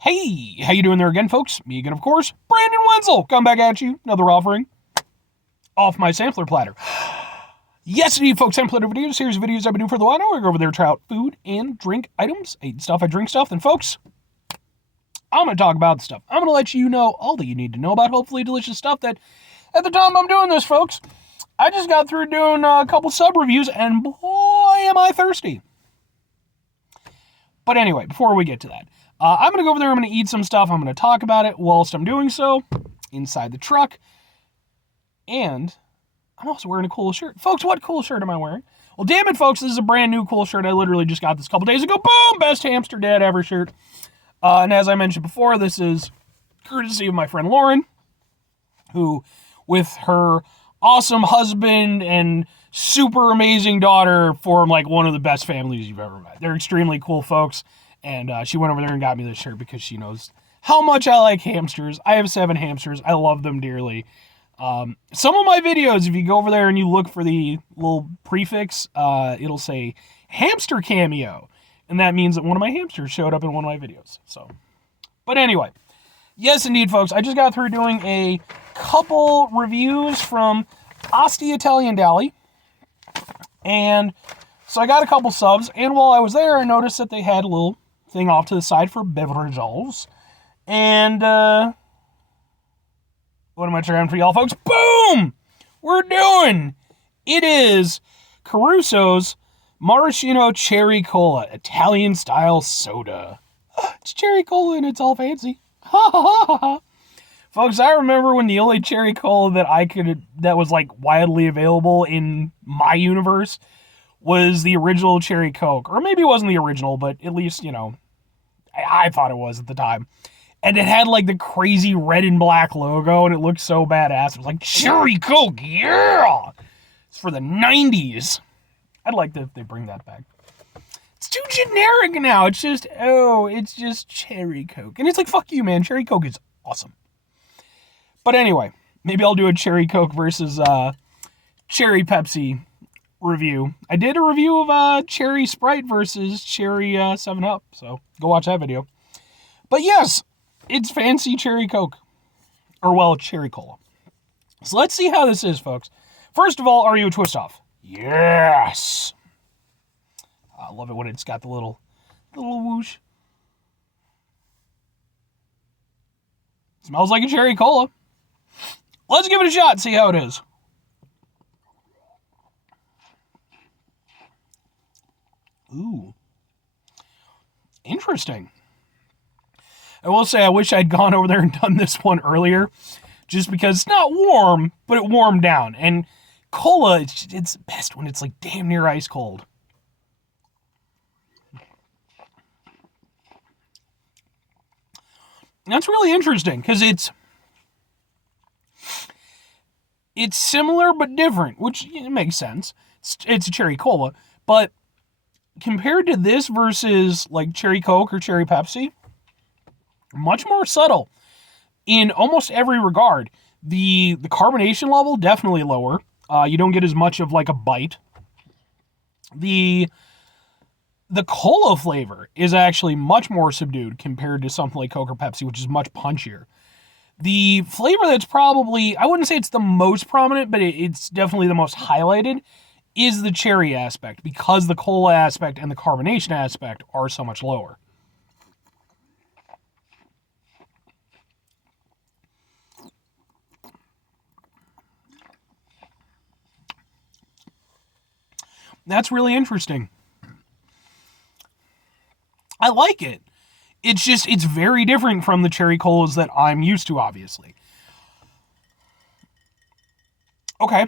Hey, how you doing there again, folks? Me again, of course, Brandon Wenzel. Come back at you, another offering off my sampler platter. Yes, indeed, folks, sampler videos, series of videos I've been doing for a while now. I go over there, try out food and drink items, eat stuff, I drink stuff. And folks, I'm going to talk about the stuff. I'm going to let you know all that you need to know about hopefully delicious stuff that at the time I'm doing this, folks, I just got through doing a couple sub reviews, and boy, am I thirsty. But anyway, before we get to that, I'm going to go over there, I'm going to eat some stuff, I'm going to talk about it whilst I'm doing so, inside the truck, and I'm also wearing a cool shirt. Folks, what cool shirt am I wearing? Well, damn it, folks, this is a brand new cool shirt. I literally just got this a couple days ago. Boom! Best hamster dad ever shirt. And as I mentioned before, this is courtesy of my friend Lauren, who, with her awesome husband and super amazing daughter, form like one of the best families you've ever met. They're extremely cool folks. And she went over there and got me this shirt because she knows how much I like hamsters. I have 7 hamsters. I love them dearly. Some of my videos, if you go over there and you look for the little prefix, it'll say hamster cameo. And that means that one of my hamsters showed up in one of my videos. So, but anyway, yes, indeed, folks. I just got through doing a couple reviews from Asti Italian Deli. And so I got a couple subs. And while I was there, I noticed that they had a little thing off to the side for beverages. And, what am I trying for y'all, folks? Boom! We're doing! It is Caruso's Maraschino Cherry Cola, Italian-style soda. It's cherry cola and it's all fancy. Ha ha ha ha. Folks, I remember when the only cherry cola that was like widely available in my universe was the original Cherry Coke. Or maybe it wasn't the original, but at least, you know, I thought it was at the time. And it had like the crazy red and black logo, and it looked so badass. It was like, Cherry Coke, yeah! It's for the 90s. I'd like to if they bring that back. It's too generic now. It's just Cherry Coke. And it's like, fuck you, man. Cherry Coke is awesome. But anyway, maybe I'll do a Cherry Coke versus Cherry Pepsi review. I did a review of Cherry Sprite versus Cherry 7-Up, so go watch that video. But yes, it's fancy Cherry Coke. Or, well, Cherry Cola. So let's see how this is, folks. First of all, are you a twist off? Yes! I love it when it's got the little whoosh. Smells like a Cherry Cola. Let's give it a shot and see how it is. Ooh. Interesting. I will say I wish I'd gone over there and done this one earlier, just because it's not warm, but it warmed down. And cola, it's best when it's like damn near ice cold. That's really interesting, because it's similar but different, which makes sense. It's a cherry cola, but compared to this versus like Cherry Coke or Cherry Pepsi, much more subtle in almost every regard. The carbonation level, definitely lower. You don't get as much of like a bite. The cola flavor is actually much more subdued compared to something like Coke or Pepsi, which is much punchier. The flavor that's probably, I wouldn't say it's the most prominent, but it's definitely the most highlighted, is the cherry aspect, because the cola aspect and the carbonation aspect are so much lower. That's really interesting. I like it. It's very different from the cherry colas that I'm used to, obviously. Okay.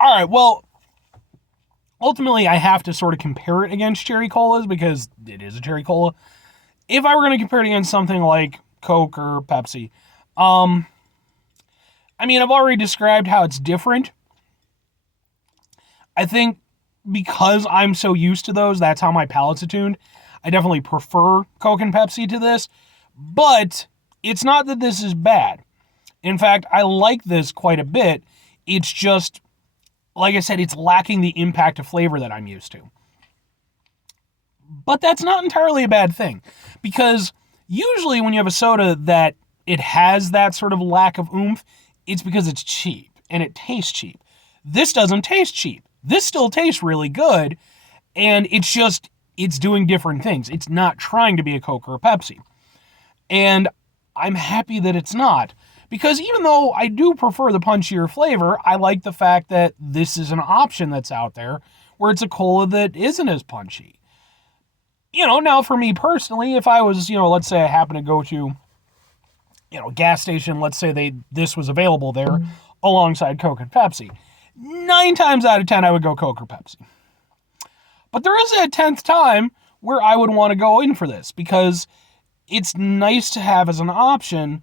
All right, well, ultimately, I have to sort of compare it against cherry colas because it is a cherry cola. If I were going to compare it against something like Coke or Pepsi, I mean, I've already described how it's different. I think because I'm so used to those, that's how my palate's attuned. I definitely prefer Coke and Pepsi to this, but it's not that this is bad. In fact, I like this quite a bit. It's just, like I said, it's lacking the impact of flavor that I'm used to. But that's not entirely a bad thing, because Usually when you have a soda that it has that sort of lack of oomph, it's because it's cheap and it tastes cheap. This doesn't taste cheap. This still tastes really good, and it's doing different things. It's not trying to be a Coke or a Pepsi. And I'm happy that it's not, because even though I do prefer the punchier flavor, I like the fact that this is an option that's out there where it's a cola that isn't as punchy. Now for me personally, if I was, let's say I happen to go to, a gas station, let's say this was available there alongside Coke and Pepsi. 9 times out of 10, I would go Coke or Pepsi. But there is a 10th time where I would want to go in for this, because it's nice to have as an option,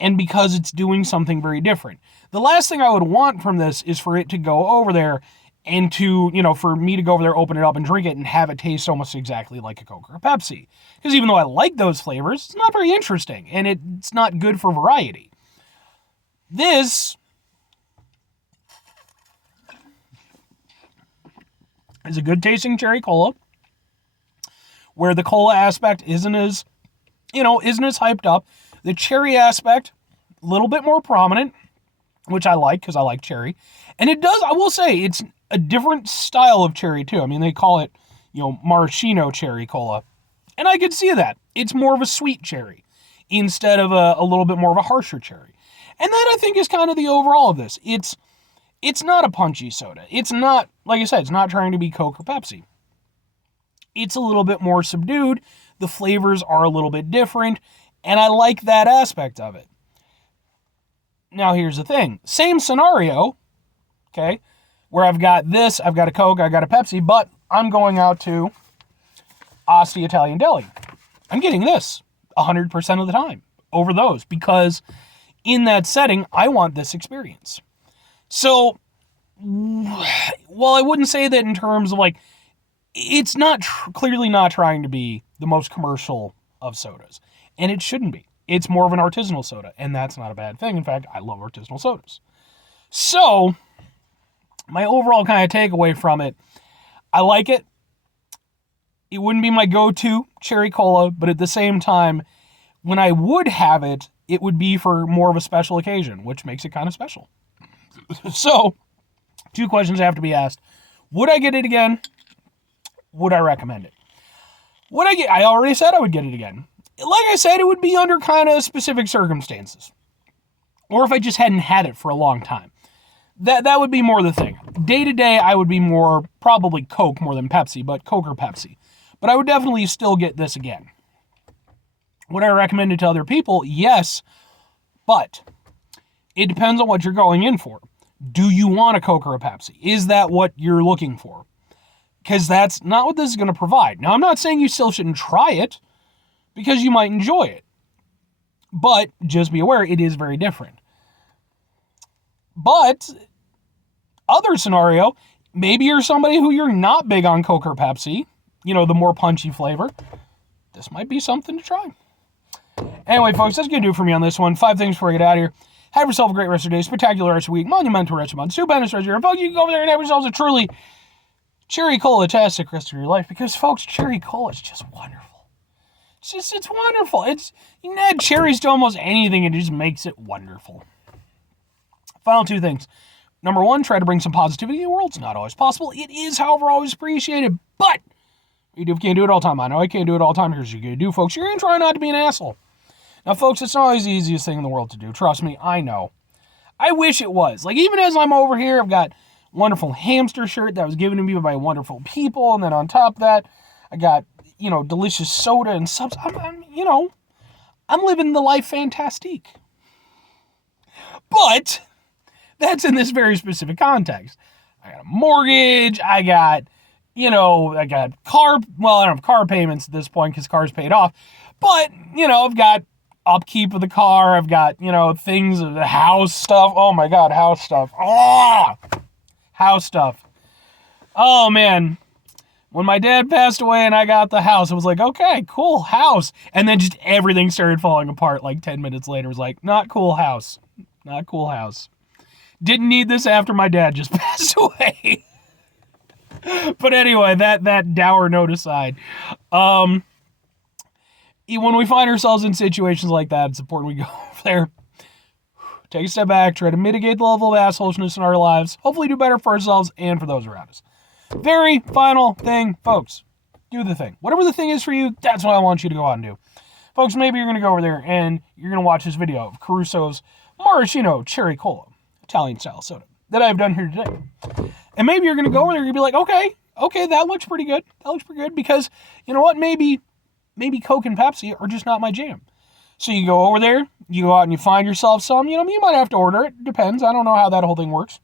and because it's doing something very different. The last thing I would want from this is for it to go over there and for me to go over there, open it up and drink it and have it taste almost exactly like a Coke or a Pepsi. Because even though I like those flavors, it's not very interesting, and it's not good for variety. This is a good tasting cherry cola, where the cola aspect isn't as hyped up. The cherry aspect, a little bit more prominent, which I like because I like cherry. And I will say, it's a different style of cherry too. I mean, they call it, maraschino cherry cola. And I could see that. It's more of a sweet cherry instead of a little bit more of a harsher cherry. And that, I think, is kind of the overall of this. It's not a punchy soda. It's not, like I said, it's not trying to be Coke or Pepsi. It's a little bit more subdued. The flavors are a little bit different, and I like that aspect of it. Now, here's the thing. Same scenario, okay, where I've got a Coke, I've got a Pepsi, but I'm going out to Asti Italian Deli. I'm getting this 100% of the time over those, because in that setting, I want this experience. So, while I wouldn't say that in terms of it's not clearly not trying to be the most commercial of sodas, and it shouldn't be. It's more of an artisanal soda, and that's not a bad thing. In fact, I love artisanal sodas. So, my overall kind of takeaway from it, I like it. It wouldn't be my go-to cherry cola, but at the same time, when I would have it, it would be for more of a special occasion, which makes it kind of special. So, 2 questions have to be asked. Would I get it again? Would I recommend it? I already said I would get it again. Like I said, it would be under kind of specific circumstances. Or if I just hadn't had it for a long time. That would be more the thing. Day to day, I would be more probably Coke more than Pepsi, but Coke or Pepsi. But I would definitely still get this again. Would I recommend it to other people? Yes, but it depends on what you're going in for. Do you want a Coke or a Pepsi? Is that what you're looking for? Because that's not what this is going to provide. Now, I'm not saying you still shouldn't try it, because you might enjoy it. But just be aware, it is very different. But, other scenario, maybe you're somebody who you're not big on Coke or Pepsi, the more punchy flavor. This might be something to try. Anyway, folks, that's going to do it for me on this one. 5 things before I get out of here. Have yourself a great rest of your day, spectacular rest of the week, monumental rest of the month, stupendous rest of your folks. You can go over there and have yourselves a truly cherry cola-tastic rest of your life, because, folks, cherry cola is just wonderful. It's wonderful. You can add cherries to almost anything, and it just makes it wonderful. Final 2 things. Number 1, try to bring some positivity in the world. It's not always possible. It is, however, always appreciated. But you can't do it all the time. I know I can't do it all the time. Here's what you're going to do, folks. You're going to try not to be an asshole. Now, folks, it's not always the easiest thing in the world to do. Trust me, I know. I wish it was. Even as I'm over here, I've got a wonderful hamster shirt that was given to me by wonderful people. And then on top of that, I got, delicious soda and subs. I'm living the life fantastique. But that's in this very specific context. I got a mortgage. I got car. Well, I don't have car payments at this point because car's paid off. But, I've got upkeep of the car. I've got, things of the house stuff. Oh my God, house stuff. House stuff. Oh man. When my dad passed away and I got the house, it was like, okay, cool house. And then just everything started falling apart 10 minutes later. It was like, not cool house. Not cool house. Didn't need this after my dad just passed away. But anyway, that dour note aside. when we find ourselves in situations like that, it's important we go over there, take a step back, try to mitigate the level of assholishness in our lives, hopefully do better for ourselves and for those around us. Very final thing, folks. Do the thing. Whatever the thing is for you, that's what I want you to go out and do. Folks, maybe you're going to go over there and you're going to watch this video of Caruso's Maraschino Cherry Cola, Italian-style soda, that I've done here today. And maybe you're going to go over there and you'll be like, okay, that looks pretty good. That looks pretty good because, you know what, maybe Coke and Pepsi are just not my jam. So you go over there, you go out and you find yourself some, you might have to order it. Depends. I don't know how that whole thing works.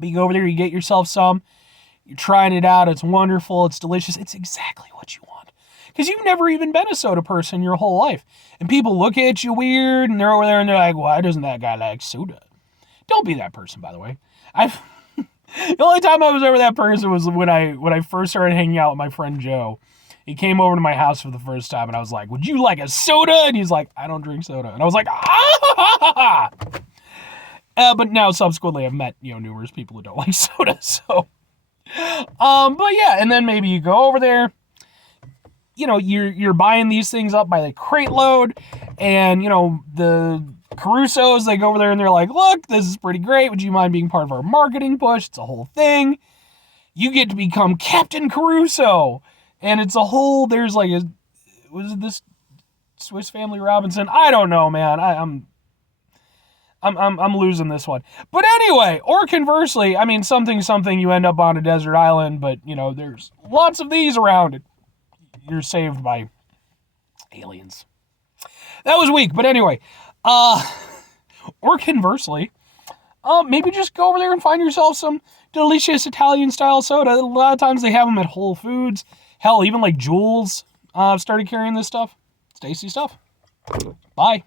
But you go over there, you get yourself some. You're trying it out. It's wonderful. It's delicious. It's exactly what you want. Because you've never even been a soda person your whole life. And people look at you weird, and they're over there, and they're like, why doesn't that guy like soda? Don't be that person, by the way. The only time I was ever that person was when I first started hanging out with my friend Joe. He came over to my house for the first time, and I was like, would you like a soda? And he's like, I don't drink soda. And I was like, ah! But now, subsequently, I've met, numerous people who don't like soda, so... but yeah, and then maybe you go over there, you're buying these things up by the crate load, and, the Carusos, they go over there and they're like, look, this is pretty great. Would you mind being part of our marketing push? It's a whole thing. You get to become Captain Caruso. And it's a whole, there's like was it this Swiss Family Robinson? I don't know, man. I'm losing this one. But anyway, or conversely, something, you end up on a desert island, but, there's lots of these around it. You're saved by aliens. That was weak, but anyway. Or conversely, maybe just go over there and find yourself some delicious Italian-style soda. A lot of times they have them at Whole Foods. Hell, even like Jules started carrying this stuff. It's tasty stuff. Bye.